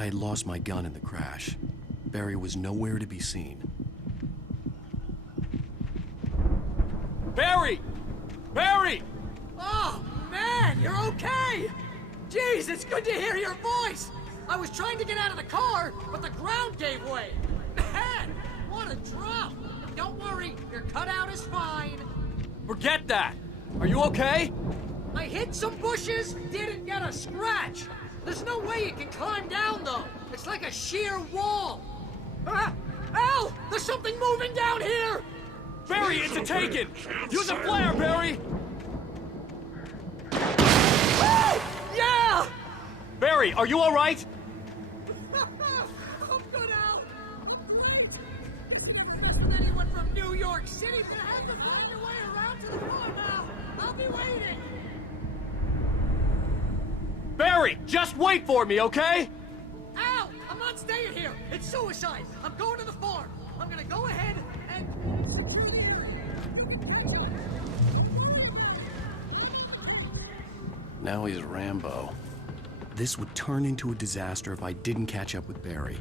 I had lost my gun in the crash. Barry was nowhere to be seen. Barry! Barry! Oh, man, you're okay! Jeez, it's good to hear your voice! I was trying to get out of the car, but the ground gave way! Man, what a drop! Don't worry, your cutout is fine. Forget that! Are you okay? I hit some bushes, didn't get a scratch! There's no way you can climb down, though! It's like a sheer wall! Ah! Al! There's something moving down here! Barry, it's a Taken! Use a flare, Barry! Oh! Yeah! Barry, are you alright? I'm good, Al! There's anyone from New York City's gonna have to find your way around to the farm, Al! I'll be waiting! Barry, just wait for me, okay? Al! I'm not staying here! It's suicide! I'm going to the farm! I'm gonna go ahead and... Now he's Rambo. This would turn into a disaster if I didn't catch up with Barry.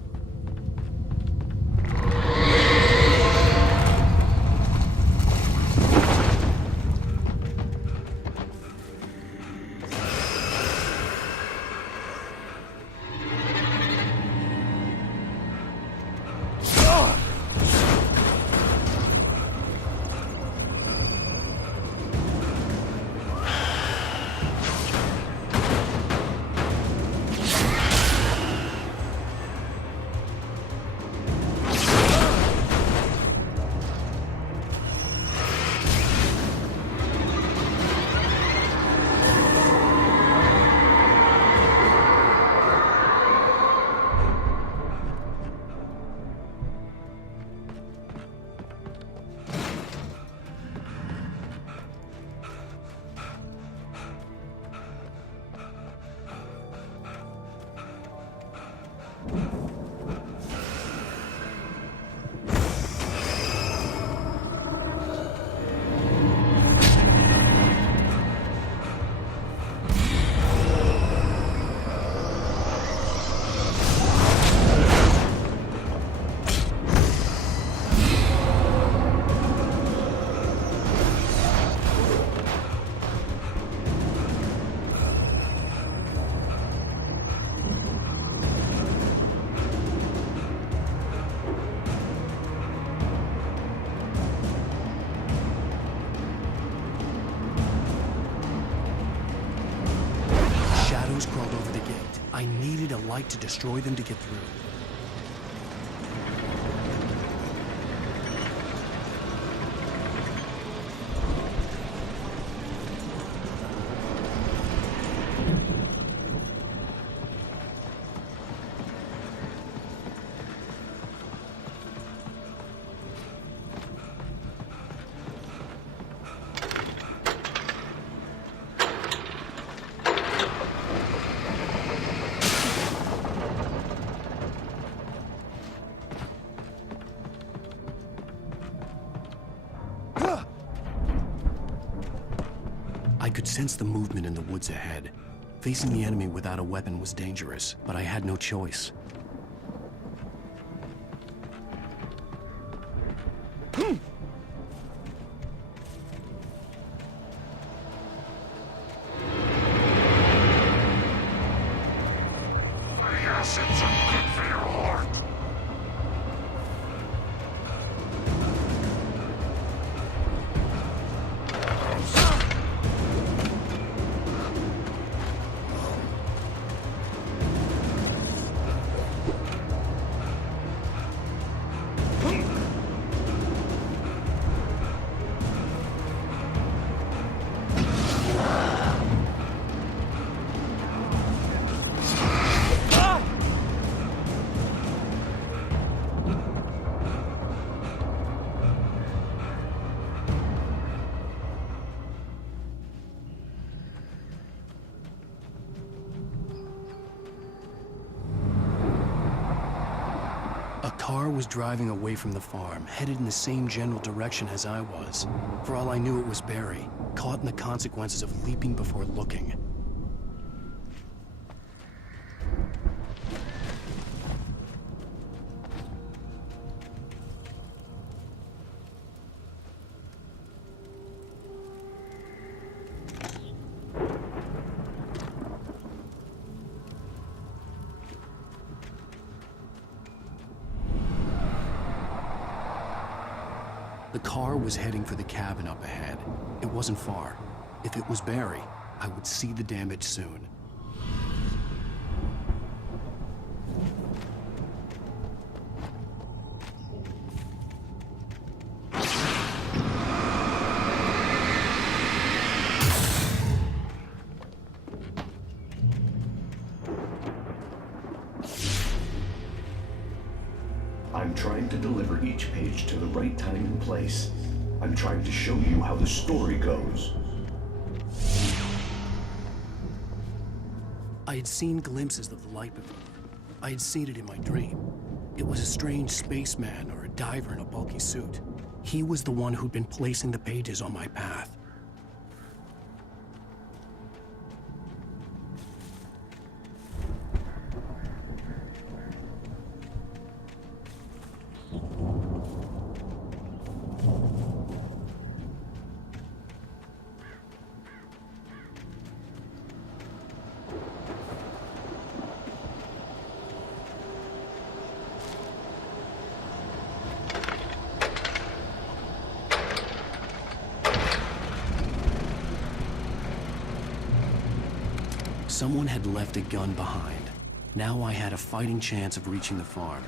Crawled over the gate. I needed a light to destroy them to get through. I could sense the movement in the woods ahead. Facing the enemy without a weapon was dangerous, but I had no choice. A car was driving away from the farm, headed in the same general direction as I was. For all I knew, it was Barry, caught in the consequences of leaping before looking. The car was heading for the cabin up ahead. It wasn't far. If it was Barry, I would see the damage soon. I'm trying to deliver each page to the right time and place. I'm trying to show you how the story goes. I had seen glimpses of the light before. I had seen it in my dream. It was a strange spaceman or a diver in a bulky suit. He was the one who'd been placing the pages on my path. Someone had left a gun behind. Now I had a fighting chance of reaching the farm.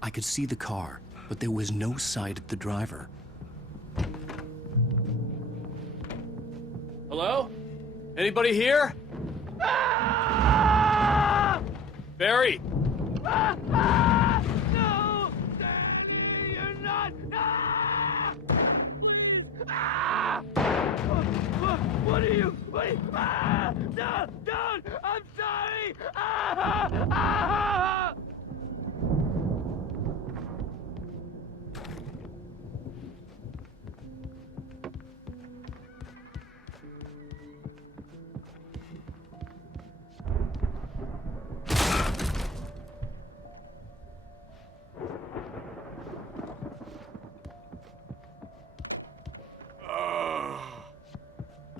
I could see the car, but there was no sight of the driver. Hello? Anybody here? Barry! No! Danny, you're not! What are you? Don't! I'm sorry!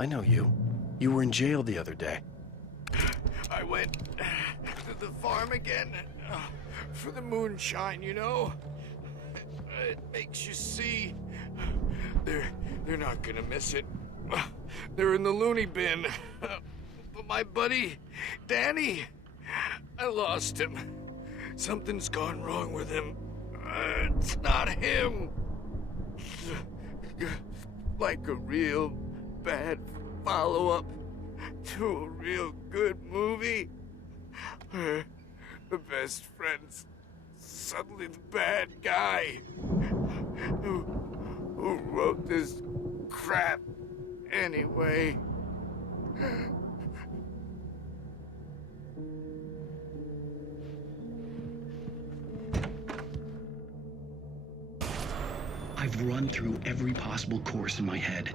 I know you. You were in jail the other day. I went to the farm again for the moonshine, you know? It makes you see. They're not gonna miss it. They're in the loony bin. But my buddy, Danny, I lost him. Something's gone wrong with him. It's not him. Like a real bad follow-up to a real good movie where the best friend's suddenly the bad guy who wrote this crap anyway. I've run through every possible course in my head.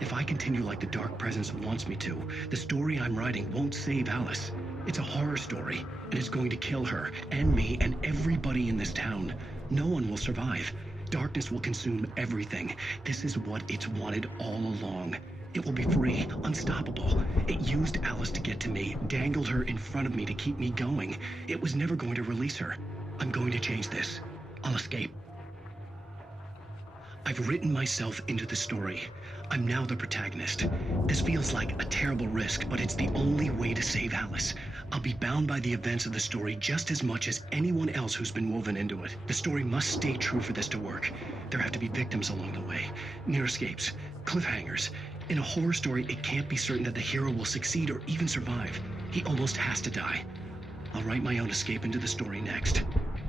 If I continue like the Dark Presence wants me to, the story I'm writing won't save Alice. It's a horror story, and it's going to kill her, and me, and everybody in this town. No one will survive. Darkness will consume everything. This is what it's wanted all along. It will be free, unstoppable. It used Alice to get to me, dangled her in front of me to keep me going. It was never going to release her. I'm going to change this. I'll escape. I've written myself into the story. I'm now the protagonist. This feels like a terrible risk, but it's the only way to save Alice. I'll be bound by the events of the story just as much as anyone else who's been woven into it. The story must stay true for this to work. There have to be victims along the way, near escapes, cliffhangers. In a horror story, it can't be certain that the hero will succeed or even survive. He almost has to die. I'll write my own escape into the story next.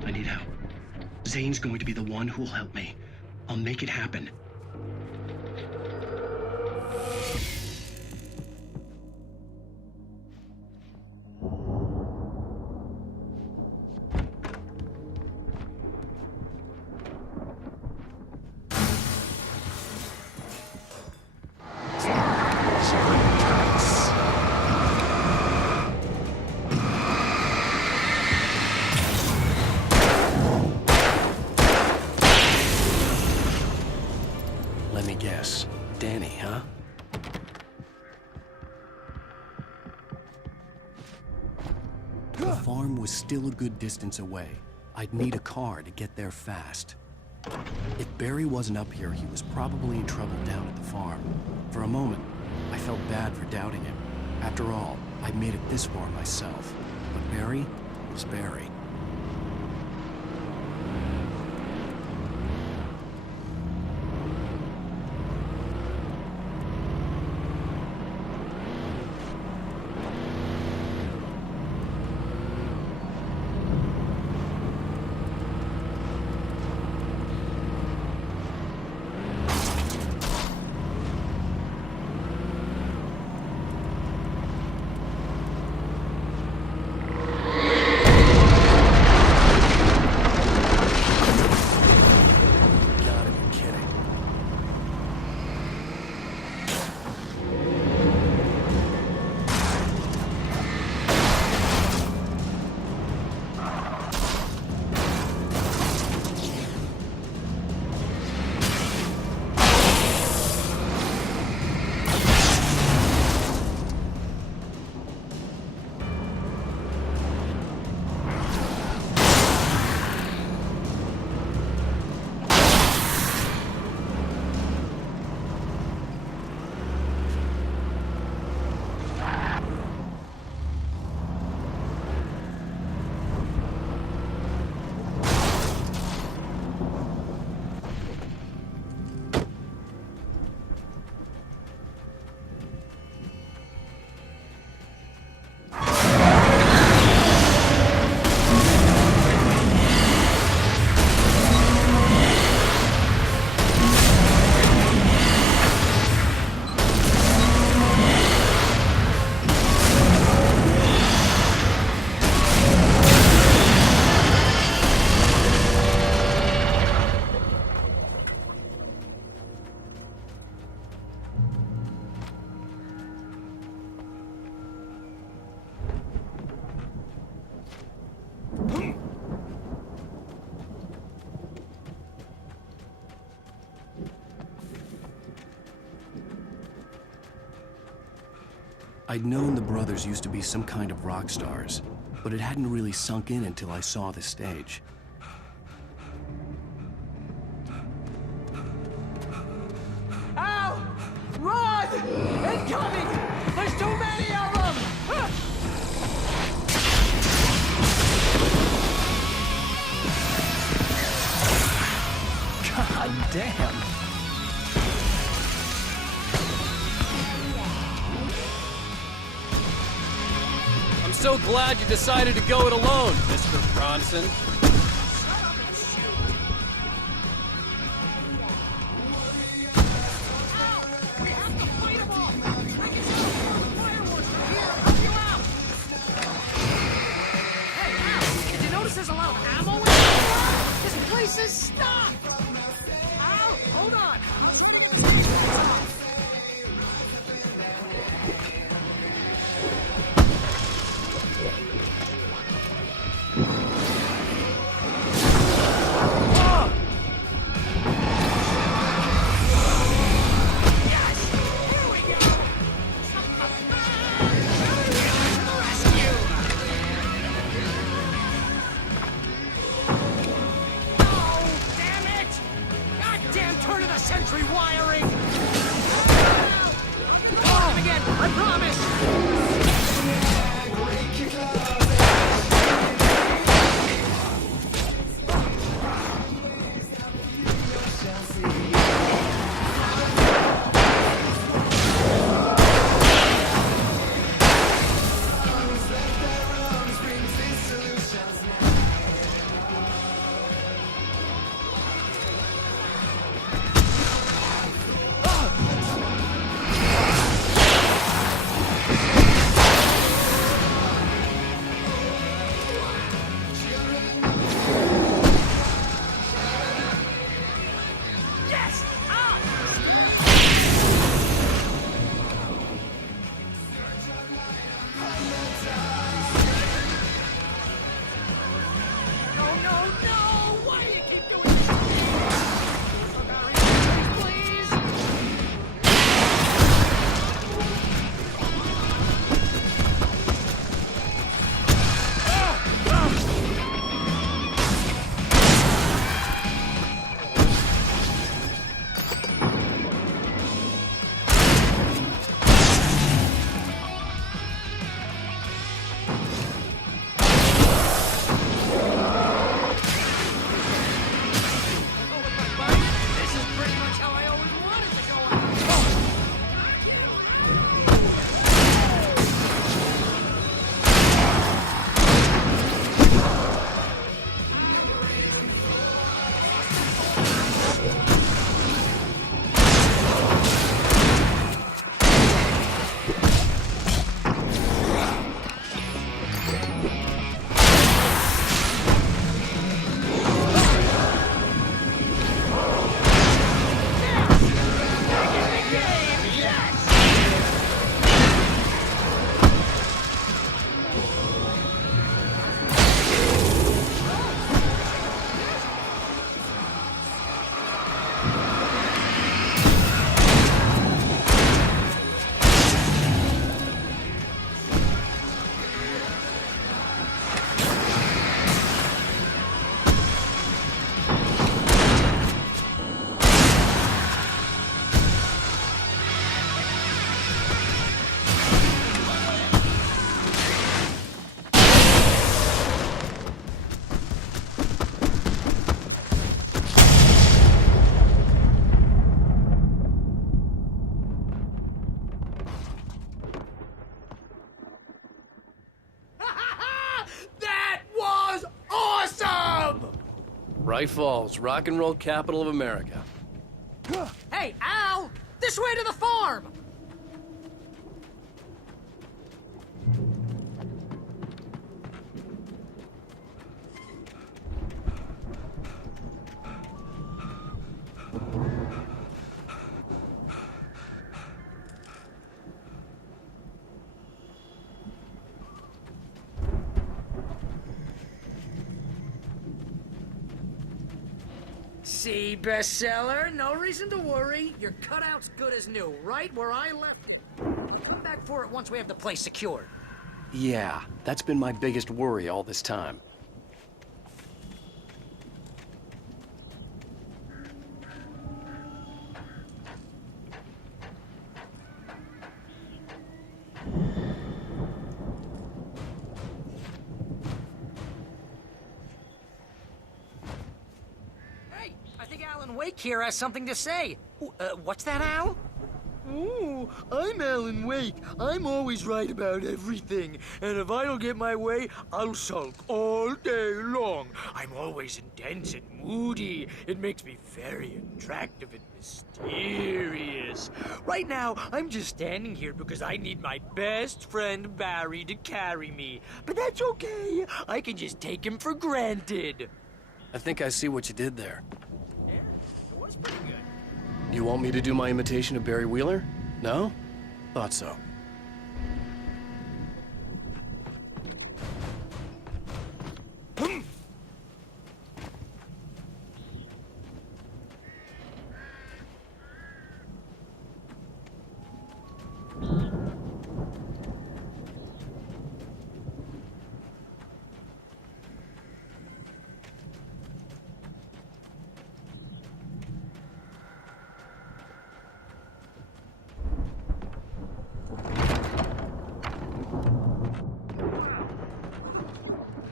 I need help. Zane's going to be the one who'll help me. I'll make it happen. Let me guess. Danny, huh? The farm was still a good distance away. I'd need a car to get there fast. If Barry wasn't up here, he was probably in trouble down at the farm. For a moment, I felt bad for doubting him. After all, I'd made it this far myself. But Barry was Barry. I'd known the brothers used to be some kind of rock stars, but it hadn't really sunk in until I saw the stage. Ow! Run! Incoming! There's too many of them! God damn! I'm so glad you decided to go it alone, Mr. Bronson. There's a lot of ammo in here? This place is stocked! Ow! Hold on! Bright Falls, rock and roll capital of America. Hey, Al! This way to the farm! See, bestseller? No reason to worry. Your cutout's good as new, right where I left. Come back for it once we have the place secured. Yeah, that's been my biggest worry all this time. Hey, I think Alan Wake here has something to say. What's that, Al? Ooh, I'm Alan Wake. I'm always right about everything. And if I don't get my way, I'll sulk all day long. I'm always intense and moody. It makes me very attractive and mysterious. Right now, I'm just standing here because I need my best friend Barry to carry me. But that's okay. I can just take him for granted. I think I see what you did there. Yeah, it was pretty good. You want me to do my imitation of Barry Wheeler? No? Thought so.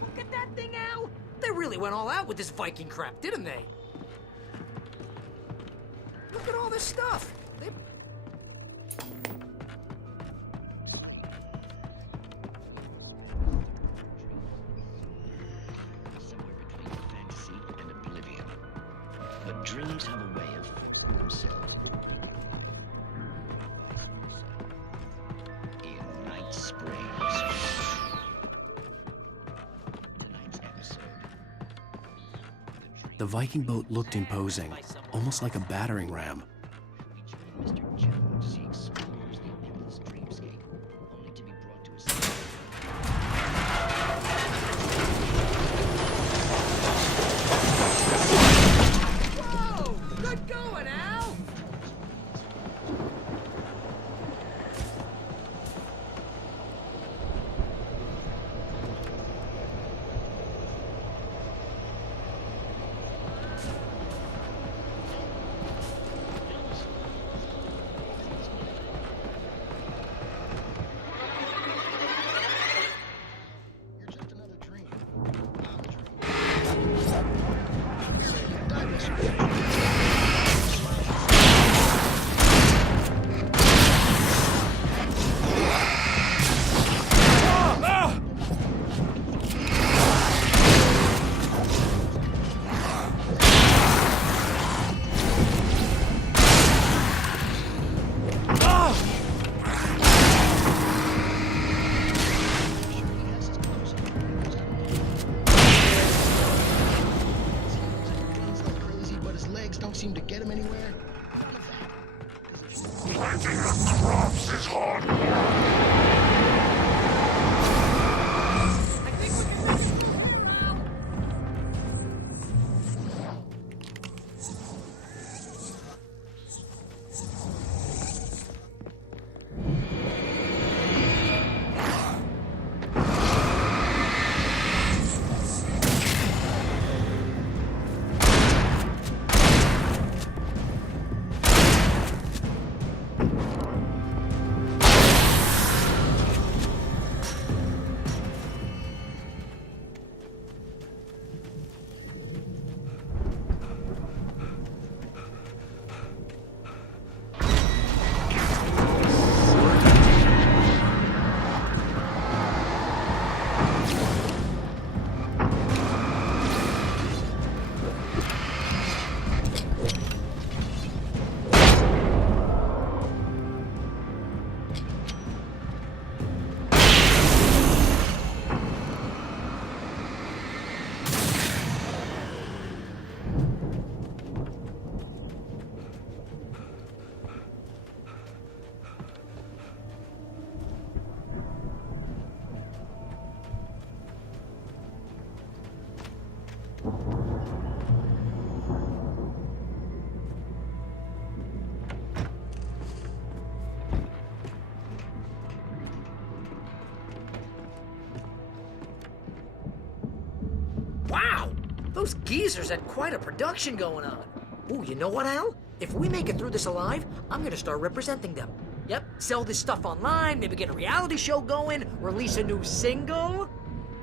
Look at that thing, Al! They really went all out with this Viking crap, didn't they? Look at all this stuff. They... Somewhere between fantasy and oblivion. But dreams have a way of forcing themselves. In Night Springs. Tonight's episode. The Viking boat looked imposing, almost like a battering ram. Featuring Mr. Jones as he explores the endless dreamscape, only to be brought to a stop. Whoa! Good going, Al! Those geezers had quite a production going on. Ooh, you know what, Al? If we make it through this alive, I'm gonna start representing them. Yep, sell this stuff online, maybe get a reality show going, release a new single.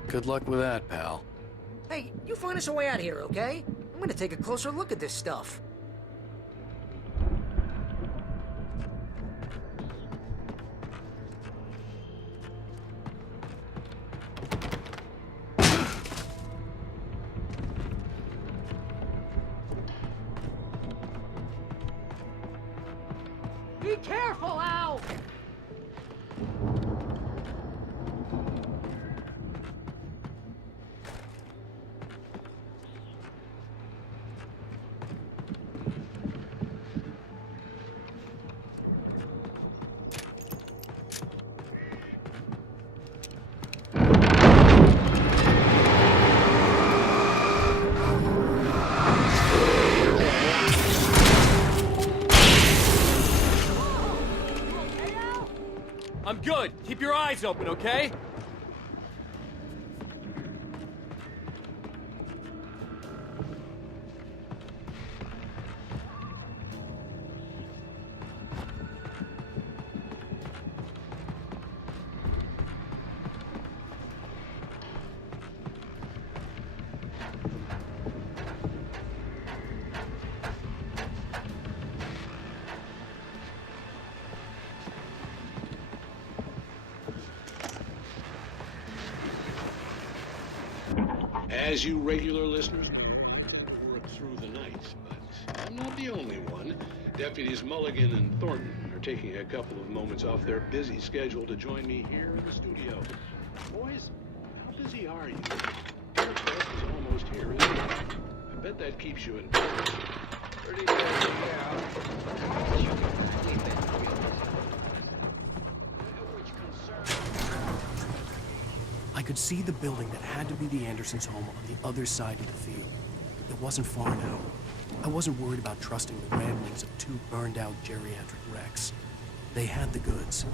Good luck with that, pal. Hey, you find us a way out of here, okay? I'm gonna take a closer look at this stuff. Be careful, Al! I'm good. Keep your eyes open, okay? As you regular listeners know, I work through the night, but I'm not the only one. Deputies Mulligan and Thornton are taking a couple of moments off their busy schedule to join me here in the studio. Boys, how busy are you? Your test is almost here, isn't it? I bet that keeps you in business. Pretty busy, yeah. I could see the building that had to be the Andersons' home on the other side of the field. It wasn't far now. I wasn't worried about trusting the ramblings of two burned-out geriatric wrecks. They had the goods.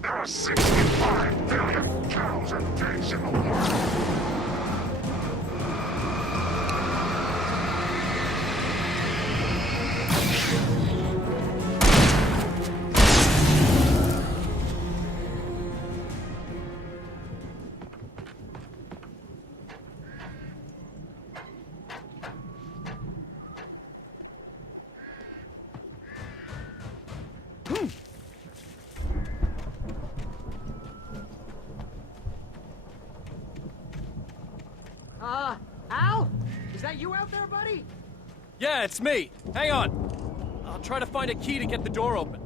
There are 65 billion cows and pigs in the world. Al? Is that you out there, buddy? Yeah, it's me. Hang on. I'll try to find a key to get the door open.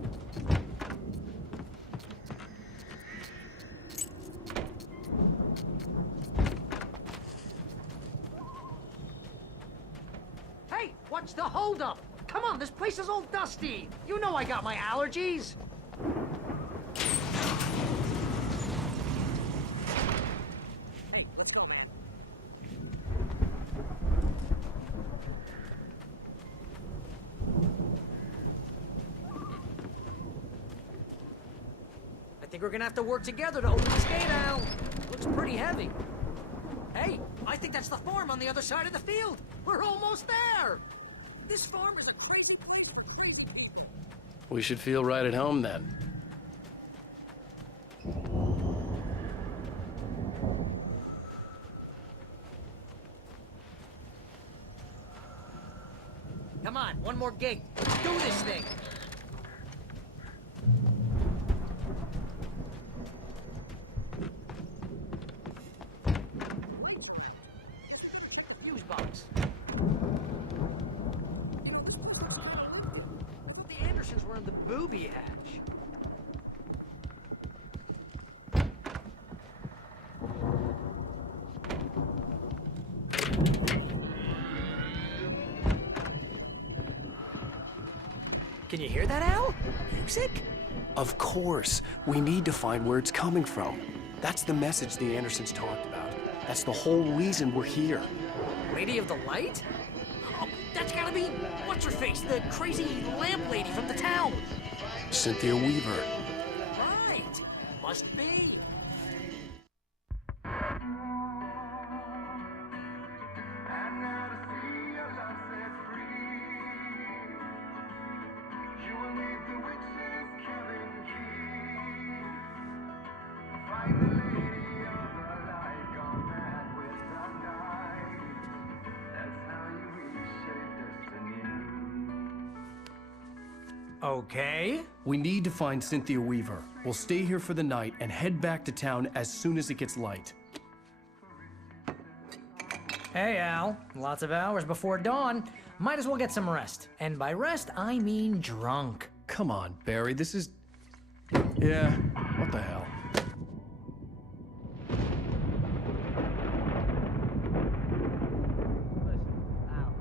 Hey, what's the holdup? Come on, this place is all dusty. You know I got my allergies. Hey, let's go, man. we're gonna have to work together to open this gate, Al. Looks pretty heavy. Hey, I think that's the farm on the other side of the field. We're almost there. This farm is a crazy place. We should feel right at home then. Come on, one more gate. Let's do this thing. Fuse box. The Andersons were in the booby hatch. Can you hear that, Al? Music? Of course. We need to find where it's coming from. That's the message the Andersons talked about. That's the whole reason we're here. Lady of the Light? Oh, that's gotta be what's-her-face, the crazy lamp lady from the town. Cynthia Weaver. Right. Must be. Okay. We need to find Cynthia Weaver. We'll stay here for the night and head back to town as soon as it gets light. Hey, Al. Lots of hours before dawn. Might as well get some rest. And by rest, I mean drunk. Come on, Barry, this is... Yeah, what the hell? Listen, Al.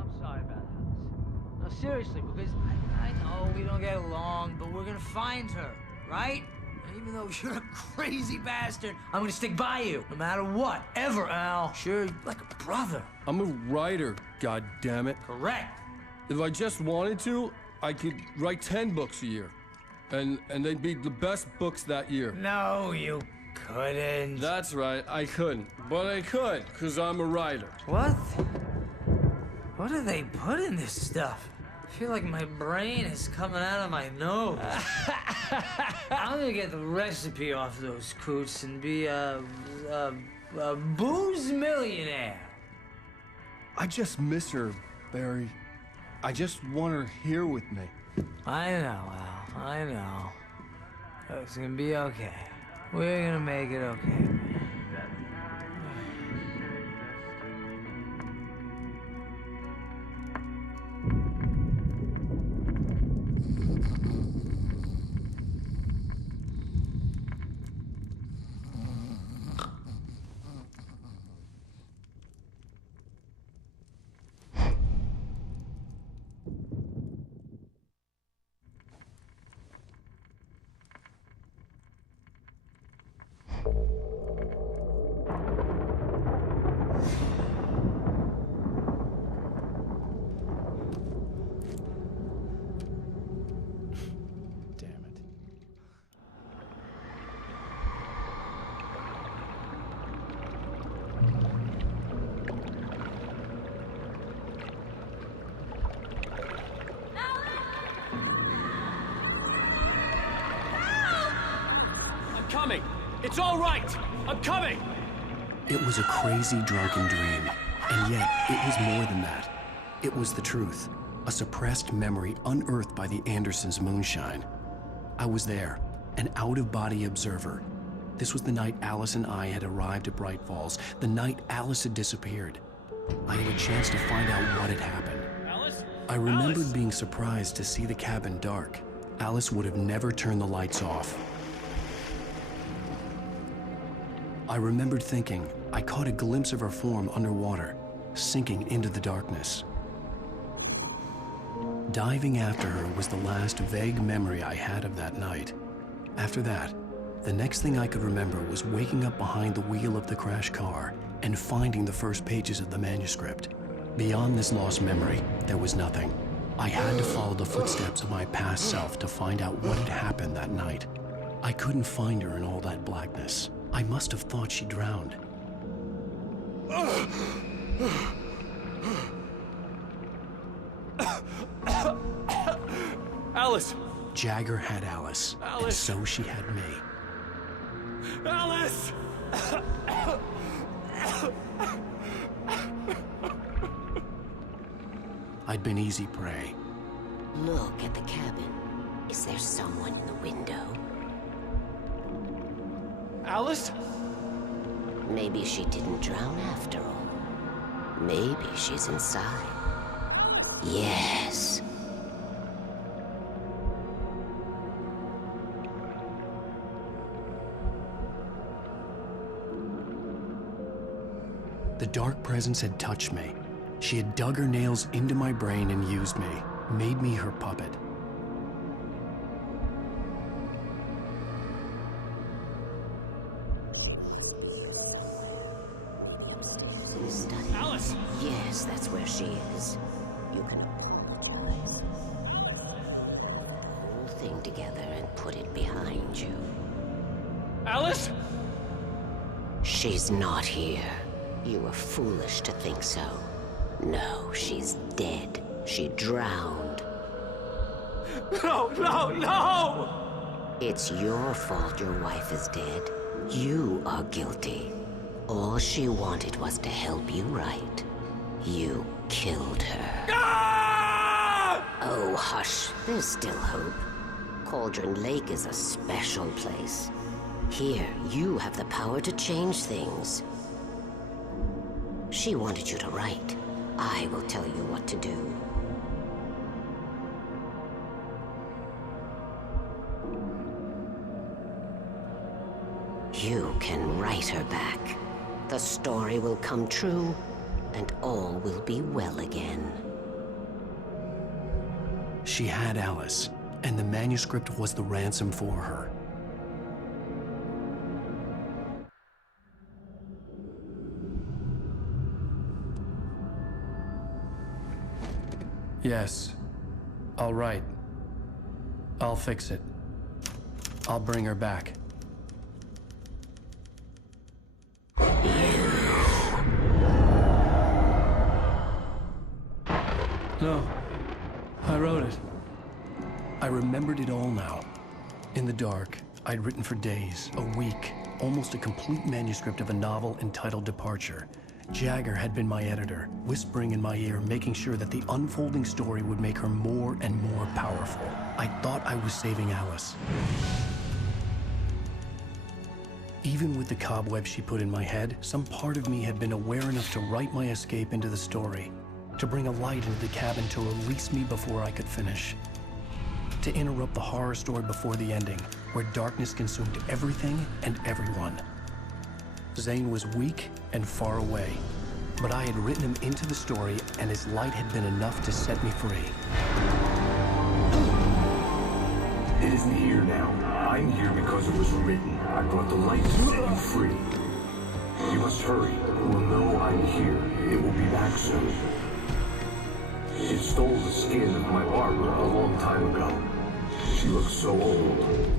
I'm sorry about Alice. No, seriously, because I know we don't get along, but we're gonna find her, right? And even though you're a crazy bastard, I'm gonna stick by you, no matter what, ever, Al. Sure, like a brother. I'm a writer, goddammit. Correct. If I just wanted to, I could write 10 books a year. And they'd be the best books that year. No, you couldn't. That's right, I couldn't. But I could, because I'm a writer. What? What do they put in this stuff? I feel like my brain is coming out of my nose. I'm gonna get the recipe off those coots and be a booze millionaire. I just miss her, Barry. I just want her here with me. I know, Al. I know. It's gonna be okay. We're gonna make it okay, man. Coming! It's all right! I'm coming! It was a crazy, drunken dream. And yet, it was more than that. It was the truth. A suppressed memory unearthed by the Andersons' moonshine. I was there, an out-of-body observer. This was the night Alice and I had arrived at Bright Falls, the night Alice had disappeared. I had a chance to find out what had happened. Alice? I remembered being surprised to see the cabin dark. Alice would have never turned the lights off. I remembered thinking I caught a glimpse of her form underwater, sinking into the darkness. Diving after her was the last vague memory I had of that night. After that, the next thing I could remember was waking up behind the wheel of the crashed car and finding the first pages of the manuscript. Beyond this lost memory, there was nothing. I had to follow the footsteps of my past self to find out what had happened that night. I couldn't find her in all that blackness. I must have thought she drowned. Alice! Jagger had Alice, and Alice! so she had me. Alice! I'd been easy prey. Look at the cabin. Is there someone in the window? Alice? Maybe she didn't drown after all. Maybe she's inside. Yes. The dark presence had touched me. She had dug her nails into my brain and used me, made me her puppet. Maybe upstairs in the study. Alice! Yes, that's where she is. You can open your eyes. Whole thing together and put it behind you. Alice? She's not here. You were foolish to think so. No, she's dead. She drowned. No, no, no! It's your fault your wife is dead. You are guilty. All she wanted was to help you right. You killed her. Ah! Oh, hush. There's still hope. Cauldron Lake is a special place. Here, you have the power to change things. She wanted you to write. I will tell you what to do. You can write her back. The story will come true, and all will be well again. She had Alice, and the manuscript was the ransom for her. Yes. I'll write. I'll fix it. I'll bring her back. No. I wrote it. I remembered it all now. In the dark, I'd written for days, a week, almost a complete manuscript of a novel entitled Departure. Jagger had been my editor, whispering in my ear, making sure that the unfolding story would make her more and more powerful. I thought I was saving Alice. Even with the cobwebs she put in my head, some part of me had been aware enough to write my escape into the story, to bring a light into the cabin to release me before I could finish, to interrupt the horror story before the ending, where darkness consumed everything and everyone. Zane was weak and far away, but I had written him into the story, and his light had been enough to set me free. It isn't here now. I'm here because it was written. I brought the light to set you free. You must hurry. It will know I'm here. It will be back soon. It stole the skin of my Barbara a long time ago. She looks so old.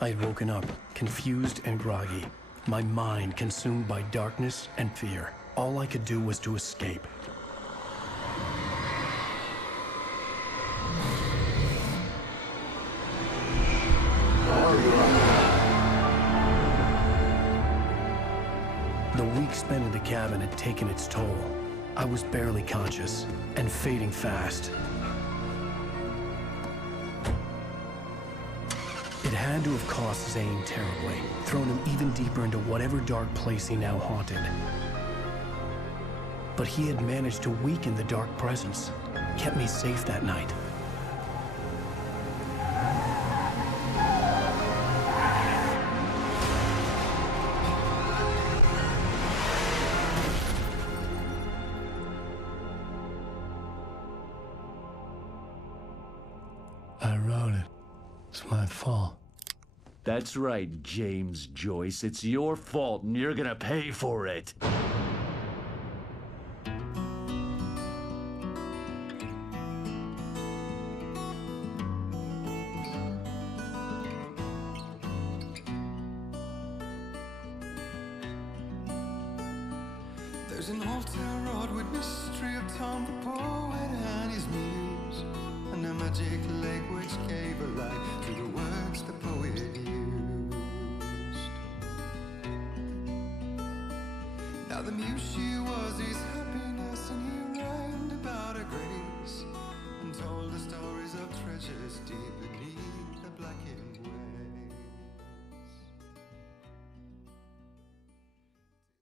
I had woken up, confused and groggy, my mind consumed by darkness and fear. All I could do was to escape. The week spent in the cabin had taken its toll. I was barely conscious, and fading fast. It had to have cost Zane terribly, thrown him even deeper into whatever dark place he now haunted. But he had managed to weaken the dark presence, kept me safe that night. I wrote it. It's my fault. That's right, James Joyce. It's your fault, and you're gonna pay for it. There's an altar wrought with mystery of Tom the poet and his muse, and a magic lake which gave a light to the words the poet used. Now the muse she was his happiness, and he rhymed about her grace, and told the stories of treasures deep beneath the black hills.